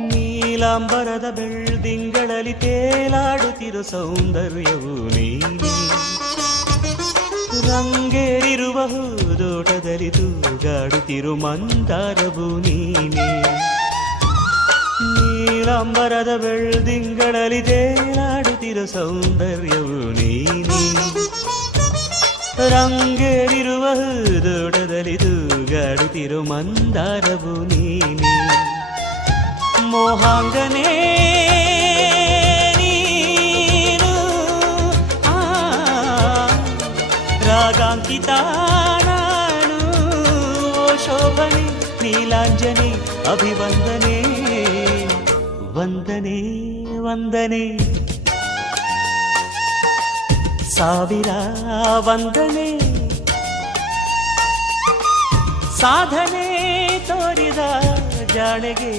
ನೀಲಾಂಬರದ ಬೆಳ್ದಿಂಗಳಲ್ಲಿ ತೇಲಾಡುತ್ತಿರೋ ಸೌಂದರ್ಯವು ನೀನೇ. ರಂಗೇರಿರುವ ಹೂದೋಟದಲ್ಲಿ ತೂಗಾಡುತ್ತಿರು ಮಂದಾರವು ನೀನೇ. ನೀಲಾಂಬರದ ಬೆಳ್ದಿಂಗಳಲ್ಲಿ ತೇಲಾಡುತ್ತಿರೋ ಸೌಂದರ್ಯವು ನೀನೇ. ರಂಗೇರಿರುವ ಹೂದೋಟದಲ್ಲಿ ತೂಗಾಡುತ್ತಿರು ಮಂದಾರವು ನೀನೇ. ಮೋಹಾಂಗನೇ ನೀನು, ರಾಗಾಂಕಿತ ನಾನು, ಓ ಶೋಭನೆ ನೀಲಾಂಜನೆ ಅಭಿವಂದನೆ ವಂದನೆ ವಂದನೆ. ಸಾವಿರ ವಂದನೆ. ಸಾಧನೆ ತೋರಿದ ಜಾಣೆಗೆ